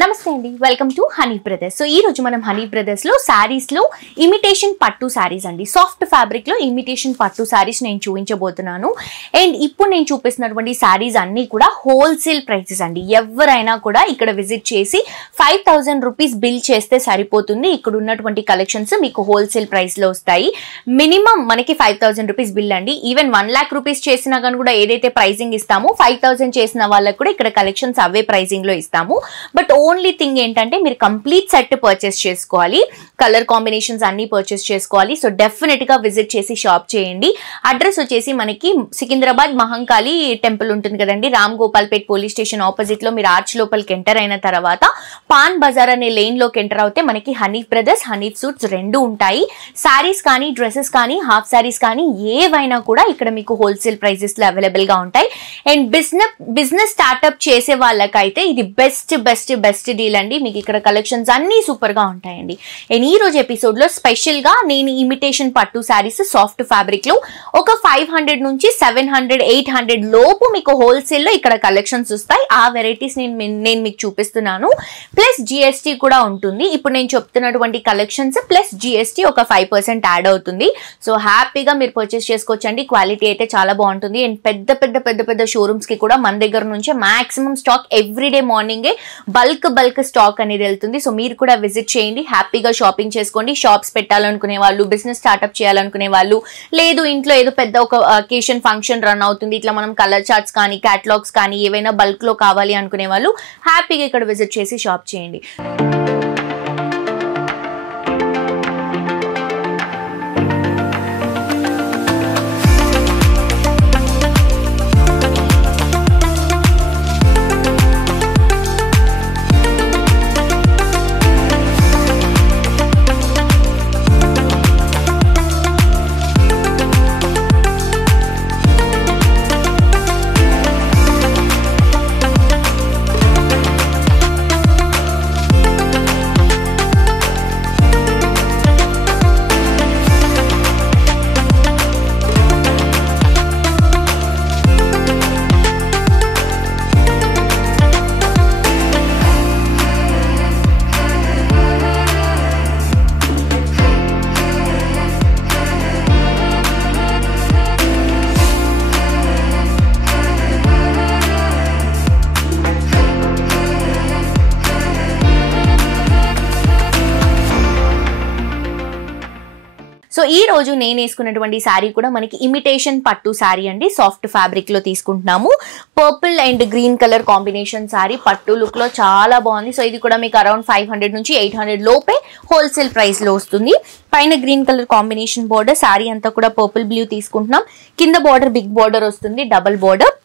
నమస్తే అండి, welcome to honey brothers. So ఈ రోజు మనం హనీ బ్రదర్స్ లో సారీస్ లో ఇమిటేషన్ పట్టు సారీస్ అండి, సాఫ్ట్ ఫ్యాబ్రిక్ లో ఇమిటేషన్ పట్టు సారీస్ నేను చూపించబోతున్నాను. అండ్ ఇప్పుడు నేను చూపిస్తున్నటువంటి సారీస్ అన్ని కూడా హోల్సేల్ ప్రైసెస్ అండి. ఎవరైనా కూడా ఇక్కడ విజిట్ చేసి 5000 రూపీస్ బిల్ చేస్తే సరిపోతుంది. ఇక్కడ ఉన్నటువంటి కలెక్షన్స్ మీకు హోల్సేల్ ప్రైస్ లో వస్తాయి. మినిమం మనకి 5000 రూపీస్ బిల్ అండి. ఈవెన్ 1 lakh రూపీస్ చేసినా కానీ కూడా ఏదైతే ప్రైసింగ్ ఇస్తామో 5000 చేసిన వాళ్ళకి కూడా ఇక్కడ కలెక్షన్స్ అవే ప్రైసింగ్ లో ఇస్తాము. బట్ ఓన్లీ థింగ్ ఏంటంటే మీరు కంప్లీట్ సెట్ పర్చేస్ చేసుకోవాలి, కలర్ కాంబినేషన్స్ అన్ని పర్చేస్ చేసుకోవాలి. సో డెఫినెట్ గా విజిట్ చేసి షాప్ చేయండి. అడ్రస్ వచ్చేసి మనకి సికింద్రాబాద్ మహంకాళి టెంపుల్ ఉంటుంది కదండి, Ram Gopalpet police station opposite లో మీరు ఆర్చ్ లోపలికి ఎంటర్ అయిన తర్వాత పాన్ బజార్ అనే లేన్ లోకి ఎంటర్ అవుతే మనకి హనీ బ్రదర్స్, హనీ సూట్స్ రెండు ఉంటాయి. సారీస్ కానీ, డ్రెస్సెస్ కానీ, హాఫ్ సారీస్ కానీ ఏవైనా కూడా ఇక్కడ మీకు హోల్సేల్ ప్రైజెస్ లో అవైలబుల్ గా ఉంటాయి. అండ్ బిజినెస్ స్టార్ట్అప్ చేసే వాళ్ళకైతే ఇది బెస్ట్ డీల్ అండి. మీకు ఇక్కడ కలెక్షన్స్ అన్ని సూపర్ గా ఉంటాయండి. అండ్ ఈ రోజు ఎపిసోడ్ లో స్పెషల్ గా నేను ఇమిటేషన్ పట్టు సారీస్ సాఫ్ట్ ఫ్యాబ్రిక్ లో ఒక 500 నుంచి 700, 800 లోపు మీకు హోల్సేల్ లో ఇక్కడ కలెక్షన్స్ వస్తాయి. ఆ వెరైటీస్ నేను మీకు చూపిస్తున్నాను. ప్లస్ జిఎస్టీ కూడా ఉంటుంది. ఇప్పుడు నేను చెప్తున్నటువంటి కలెక్షన్స్ ప్లస్ జిఎస్టీ ఒక 5% యాడ్ అవుతుంది. సో హ్యాపీగా మీరు పర్చేస్ చేసుకోవచ్చండి. క్వాలిటీ అయితే చాలా బాగుంటుంది. అండ్ పెద్ద షోరూమ్స్ కి కూడా మన దగ్గర నుంచే మాక్సిమం స్టాక్ ఎవ్రీడే మార్నింగే బల్క్ స్టాక్ అనేది వెళ్తుంది. సో మీరు కూడా విజిట్ చేయండి, హ్యాపీగా షాపింగ్ చేసుకోండి. షాప్స్ పెట్టాలనుకునే వాళ్ళు, బిజినెస్ స్టార్ట్అప్ చేయాలనుకునే వాళ్ళు, లేదు ఇంట్లో ఏదో పెద్ద ఒక అకేషన్ ఫంక్షన్ రన్ అవుతుంది, ఇట్లా మనం కలర్ చార్ట్స్ కానీ, క్యాటలాగ్స్ కానీ ఏవైనా బల్క్ లో కావాలి అనుకునే వాళ్ళు హ్యాపీగా ఇక్కడ విజిట్ చేసి షాప్ చేయండి. సో ఈ రోజు నేను వేసుకున్నటువంటి శారీ కూడా మనకి ఇమిటేషన్ పట్టు శారీ అండి, సాఫ్ట్ ఫ్యాబ్రిక్ లో తీసుకుంటున్నాము. Purple and green colour combination sari, పట్టు లుక్ లో చాలా బాగుంది. సో ఇది కూడా మీకు అరౌండ్ 500 నుంచి 800 లోపే హోల్సేల్ ప్రైస్ లో వస్తుంది. పైన green colour combination border, sari అంతా కూడా పర్పుల్ బ్లూ తీసుకుంటున్నాం. కింద బోర్డర్ బిగ్ బోర్డర్ వస్తుంది, డబల్ బోర్డర్.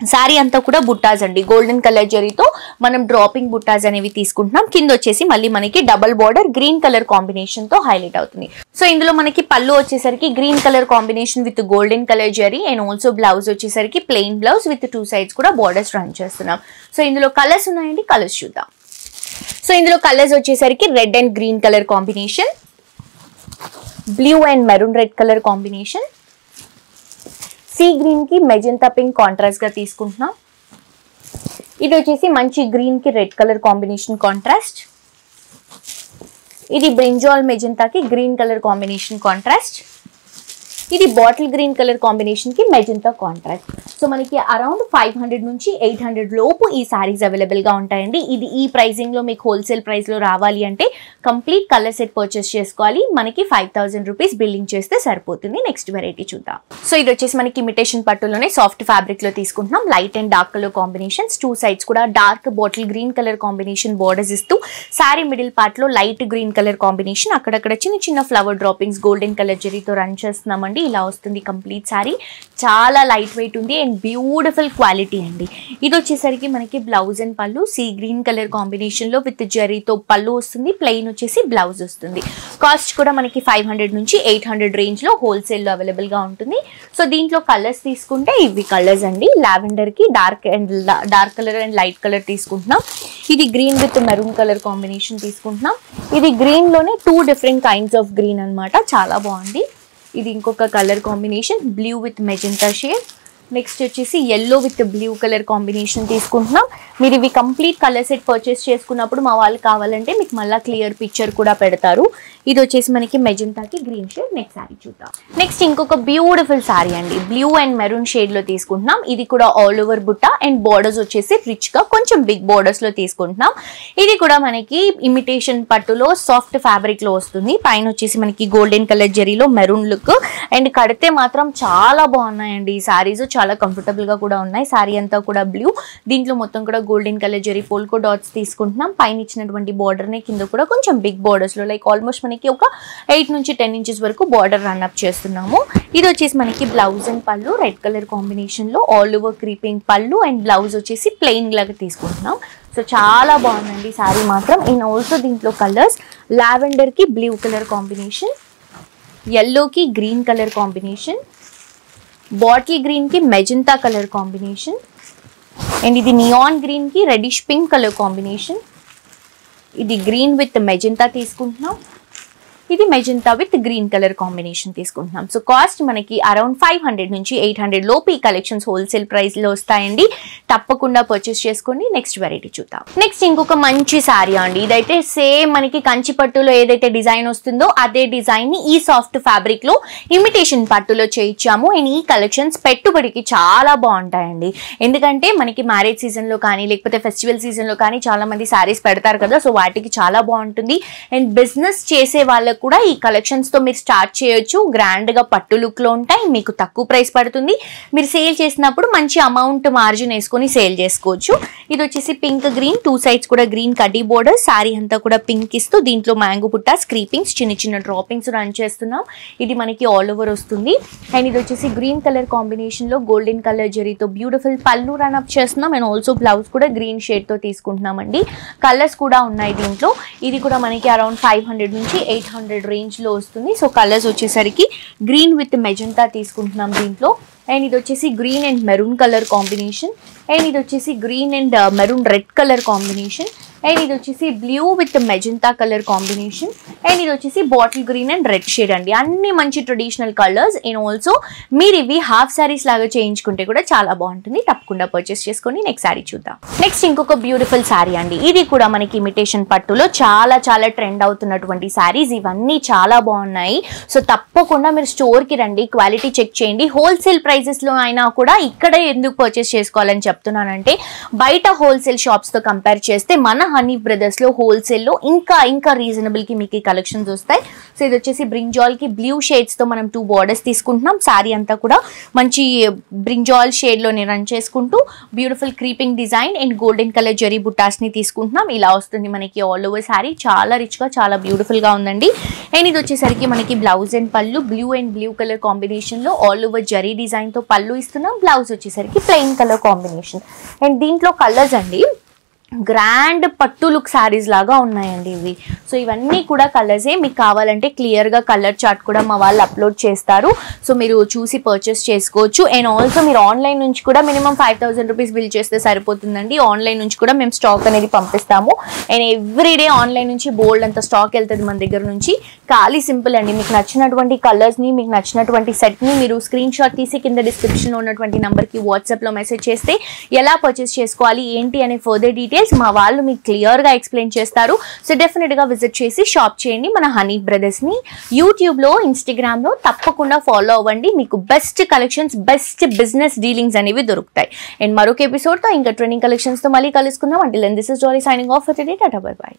శారీ అంతా కూడా బుట్టాస్ అండి, గోల్డెన్ కలర్ జరీతో మనం డ్రాపింగ్ బుట్టాస్ అనేవి తీసుకుంటున్నాం. కింద వచ్చేసి మళ్ళీ మనకి double border green colour combination తో హైలైట్ అవుతుంది. సో ఇందులో మనకి పళ్ళు వచ్చేసరికి green colour combination with golden colour zari. And also blouse వచ్చేసరికి ప్లెయిన్ బ్లౌజ్ విత్ 2 sides కూడా బోర్డర్స్ రన్ చేస్తున్నాం. సో ఇందులో కలర్స్ ఉన్నాయండి, కలర్స్ చూద్దాం. సో ఇందులో కలర్స్ వచ్చేసరికి red and green colour combination, blue and maroon red colour combination, sea green కి magenta pink contrast గా తీసుకుంటున్నాం. ఇది వచ్చేసి మంచి గ్రీన్ కి రెడ్ కలర్ కాంబినేషన్ కాంట్రాస్ట్. ఇది బ్రింజాల్ మెజెంతాకి గ్రీన్ కలర్ కాంబినేషన్ కాంట్రాస్ట్. ఇది బాటిల్ గ్రీన్ కలర్ కాంబినేషన్ కి మెజెంతా కాంట్రాస్ట్. సో మనకి అరౌండ్ 500 నుంచి 800 లోపు ఈ సారీస్ అవైలబుల్ గా ఉంటాయండి. ఇది ఈ ప్రైసింగ్ లో మీకు హోల్సేల్ ప్రైస్ లో రావాలి అంటే కంప్లీట్ కలర్ సెట్ పర్చేస్ చేసుకోవాలి. మనకి 5000 రూపీస్ బిల్లింగ్ చేస్తే సరిపోతుంది. నెక్స్ట్ వెరైటీ చూద్దాం. సో ఇది వచ్చేసి మనకి ఇమిటేషన్ పట్టులోనే సాఫ్ట్ ఫ్యాబ్రిక్ లో తీసుకుంటున్నాం. Light and dark colour combinations, 2 sides కూడా dark bottle green colour combination borders ఇస్తూ, సారీ మిడిల్ పార్ట్ లో లైట్ గ్రీన్ కలర్ కాంబినేషన్, అక్కడక్కడ చిన్న ఫ్లవర్ డ్రాపింగ్స్ గోల్డెన్ కలర్ జరీతో రన్ చేస్తున్నామండి. ఇలా వస్తుంది కంప్లీట్ సారీ. చాలా లైట్ వెయిట్ ఉంది అండ్ బ్యూటిఫుల్ క్వాలిటీ అండి. ఇది వచ్చేసరికి మనకి బ్లౌజ్ అండ్ పళ్ళు సీ గ్రీన్ కలర్ కాంబినేషన్ లో విత్ జరీతో పళ్ళు వస్తుంది, ప్లెయిన్ వచ్చేసి బ్లౌజ్ వస్తుంది. కాస్ట్ కూడా మనకి 500 నుంచి 800 రేంజ్ లో హోల్సేల్ లో అవైలబుల్ గా ఉంటుంది. సో దీంట్లో కలర్స్ తీసుకుంటే ఇవి కలర్స్ అండి. లావెండర్ కి dark colour and light colour తీసుకుంటున్నాం. ఇది green with maroon colour combination తీసుకుంటున్నాం. ఇది గ్రీన్ లోనే 2 different kinds ఆఫ్ గ్రీన్ అన్నమాట, చాలా బాగుంది. ఇది ఇంకొక colour combination, blue with magenta shade, next వచ్చేసి yellow with blue colour combination తీసుకుంటున్నాం. మీరు ఇవి కంప్లీట్ కలర్ సెట్ పర్చేస్ చేసుకున్నప్పుడు మా వాళ్ళు కావాలంటే మీకు మళ్ళీ క్లియర్ పిక్చర్ కూడా పెడతారు. ఇది వచ్చేసి మనకి మెజెంటాకి గ్రీన్ షేడ్. నెక్స్ట్ శారీ చూద్దాం. నెక్స్ట్ ఇంకొక బ్యూటిఫుల్ శారీ అండి, బ్లూ అండ్ మెరూన్ షేడ్ లో తీసుకుంటున్నాం. ఇది కూడా ఆల్ ఓవర్ బుట్ట అండ్ బోర్డర్స్ వచ్చేసి రిచ్ గా కొంచెం బిగ్ బోర్డర్స్ లో తీసుకుంటున్నాం. ఇది కూడా మనకి ఇమిటేషన్ పట్టులో సాఫ్ట్ ఫ్యాబ్రిక్ లో వస్తుంది. పైన వచ్చేసి మనకి గోల్డెన్ కలర్ జరీలో మెరూన్ లుక్ అండ్ కడితే మాత్రం చాలా బాగున్నాయండి ఈ శారీస్. చాలా కంఫర్టబుల్ గా కూడా ఉన్నాయి. శారీ అంతా కూడా బ్లూ, దీంట్లో మొత్తం కూడా golden colour zari polka dots తీసుకుంటున్నాం. పైన ఇచ్చినటువంటి బార్డర్ ని కింద కూడా కొంచెం బిగ్ బార్డర్స్ లో లైక్ ఆల్మోస్ట్ మనకి ఒక 8 నుంచి 10 ఇంచెస్ వరకు బార్డర్ రన్ అప్ చేస్తున్నాము. ఇది వచ్చేసి మనకి బ్లౌజ్ అండ్ పళ్ళు రెడ్ కలర్ కాంబినేషన్ లో ఆల్ ఓవర్ క్రీపింగ్ పళ్ళు అండ్ బ్లౌజ్ వచ్చేసి ప్లెయిన్ లాగా తీసుకుంటున్నాం. సో చాలా బాగుందండి శారీ మాత్రం. అండ్ ఆల్సో దీంట్లో కలర్స్ లావెండర్ కి బ్లూ కలర్ కాంబినేషన్, yellow కి green colour combination, bottle green కి మెజెంటా కలర్ కాంబినేషన్ అండ్ ఇది నియాన్ గ్రీన్ కి రెడిష్ పింక్ కలర్ కాంబినేషన్. ఇది గ్రీన్ విత్ మెజెంటా తీసుకుంటున్నాం. ఇది magenta with green colour combination తీసుకుంటున్నాం. సో కాస్ట్ మనకి అరౌండ్ 500 నుంచి 800 లోపు ఈ కలెక్షన్స్ హోల్సేల్ ప్రైస్ లో వస్తాయండి. తప్పకుండా పర్చేస్ చేసుకోండి. నెక్స్ట్ వెరైటీ చూద్దాం. నెక్స్ట్ ఇంకొక మంచి శారీ అండి. ఇదైతే సేమ్ మనకి కంచి పట్టులో ఏదైతే డిజైన్ వస్తుందో అదే డిజైన్ ని ఈ సాఫ్ట్ ఫ్యాబ్రిక్ లో ఇమిటేషన్ పట్టులో చేయించాము. అండ్ ఈ కలెక్షన్స్ పెట్టుబడికి చాలా బాగుంటాయండి. ఎందుకంటే మనకి మ్యారేజ్ సీజన్ లో కానీ లేకపోతే ఫెస్టివల్ సీజన్ లో కానీ చాలా మంది శారీస్ పెడతారు కదా, సో వాటికి చాలా బాగుంటుంది. అండ్ బిజినెస్ చేసే వాళ్ళకి కూడా ఈ కలెక్షన్స్ తో మీరు స్టార్ట్ చేయొచ్చు. గ్రాండ్ గా పట్టు లుక్ లో ఉంటాయి, మీకు తక్కువ ప్రైస్ పడుతుంది. మీరు సేల్ చేసినప్పుడు మంచి అమౌంట్ మార్జిన్ వేసుకొని సేల్ చేసుకోవచ్చు. ఇది వచ్చేసి పింక్ గ్రీన్, 2 సైడ్స్ కూడా గ్రీన్ కడ్డీ బోర్డర్, శారీ అంతా కూడా పింక్ ఇస్తూ దీంట్లో మ్యాంగో బుట్టా స్క్రీపింగ్స్ చిన్న చిన్న డ్రాపింగ్స్ రన్ చేస్తున్నాం. ఇది మనకి ఆల్ ఓవర్ వస్తుంది. అండ్ ఇది వచ్చేసి గ్రీన్ కలర్ కాంబినేషన్ లో గోల్డెన్ కలర్ జరీతో బ్యూటిఫుల్ పళ్ళు రన్ అప్ చేస్తున్నాం. అండ్ ఆల్సో బ్లౌజ్ కూడా గ్రీన్ షేడ్ తో తీసుకుంటున్నామండి. కలర్స్ కూడా ఉన్నాయి దీంట్లో. ఇది కూడా మనకి అరౌండ్ 500 నుంచి 800 రేంజ్ లో వస్తుంది. సో కలర్స్ వచ్చేసరికి గ్రీన్ విత్ మెజెంటా తీసుకుంటున్నాం దీంట్లో. అండ్ ఇది వచ్చేసి green and maroon colour combination and ఇది వచ్చేసి green and maroon red colour combination and ఇది వచ్చేసి blue with magenta colour combination and ఇది వచ్చేసి bottle green and red shade అండి. అన్ని మంచి ట్రెడిషనల్ కలర్స్. అండ్ ఆల్సో మీరు ఇవి హాఫ్ సారీస్ లాగా చేయించుకుంటే కూడా చాలా బాగుంటుంది. తప్పకుండా పర్చేస్ చేసుకోండి. నెక్స్ట్ శారీ చూద్దాం. నెక్స్ట్ ఇంకొక బ్యూటిఫుల్ శారీ అండి. ఇది కూడా మనకి ఇమిటేషన్ పట్టులో చాలా చాలా ట్రెండ్ అవుతున్నటువంటి శారీస్. ఇవన్నీ చాలా బాగున్నాయి. సో తప్పకుండా మీరు స్టోర్ కి రండి, క్వాలిటీ చెక్ చేయండి. హోల్సేల్ ప్రైజెస్ లో అయినా కూడా ఇక్కడే ఎందుకు పర్చేస్ చేసుకోవాలని చెప్తున్నానంటే బయట హోల్సేల్ షాప్స్ తో కంపేర్ చేస్తే మన హనీ బ్రదర్స్ లో హోల్సేల్ లో ఇంకా రీజనబుల్ కి మీకు కలెక్షన్స్ వస్తాయి. సో ఇది వచ్చేసి బ్రింజాల్ కి బ్లూ షేడ్స్ తో మనం 2 బార్డర్స్ తీసుకుంటున్నాం. శారీ అంతా కూడా మంచి బ్రింజాల్ షేడ్ లోనే రన్ చేసుకుంటూ beautiful creeping design and golden colour జరీ బుట్టాస్ ని తీసుకుంటున్నాం. ఇలా వస్తుంది మనకి ఆల్ ఓవర్ శారీ. చాలా రిచ్ గా చాలా బ్యూటిఫుల్ గా ఉందండి. అండ్ ఇది వచ్చేసరికి మనకి బ్లౌజ్ అండ్ పళ్ళు blue and blue colour combination లో ఆల్ ఓవర్ జరీ డిజైన్ తో పళ్ళు ఇస్తున్నాం. బ్లౌజ్ వచ్చేసరికి ప్లెయిన్ కలర్ కాంబినేషన్. అండ్ దీంట్లో కలర్స్ అండి గ్రాండ్ పట్టు లుక్ శారీస్ లాగా ఉన్నాయండి ఇవి. సో ఇవన్నీ కూడా కలర్సే. మీకు కావాలంటే క్లియర్గా కలర్ చార్ట్ కూడా మా వాళ్ళు అప్లోడ్ చేస్తారు. సో మీరు చూసి పర్చేస్ చేసుకోవచ్చు. అండ్ ఆల్సో మీరు ఆన్లైన్ నుంచి కూడా మినిమం 5000 రూపీస్ బిల్ చేస్తే సరిపోతుందండి. ఆన్లైన్ నుంచి కూడా మేము స్టాక్ అనేది పంపిస్తాము. అండ్ ఎవ్రీడే ఆన్లైన్ నుంచి బోల్డ్ అంత స్టాక్ వెళ్తుంది మన దగ్గర నుంచి. ఖాళీ సింపుల్ అండి. మీకు నచ్చినటువంటి కలర్స్ని మీకు నచ్చినటువంటి సెట్ని మీరు స్క్రీన్ షాట్ తీసి కింద డిస్క్రిప్షన్లో ఉన్నటువంటి నెంబర్కి వాట్సాప్లో మెసేజ్ చేస్తే ఎలా పర్చేస్ చేసుకోవాలి ఏంటి అనే ఫర్దర్ డీటెయిల్స్ మా వాళ్ళు మీకు క్లియర్గా ఎక్స్ప్లెయిన్ చేస్తారు. సో డెఫినెట్గా విజిట్ చేసి షాప్ చేయండి మన హనీ బ్రదర్స్ని. యూట్యూబ్లో ఇన్స్టాగ్రామ్లో తప్పకుండా ఫాలో అవ్వండి. మీకు best collections best business dealings అనేవి దొరుకుతాయి. అండ్ మరొక ఎపిసోడ్తో ఇంకా ట్రెండింగ్ కలెక్షన్స్తో మళ్ళీ కలుసుకుందాం. Until then this is Jolly signing off for today. Tata bye by.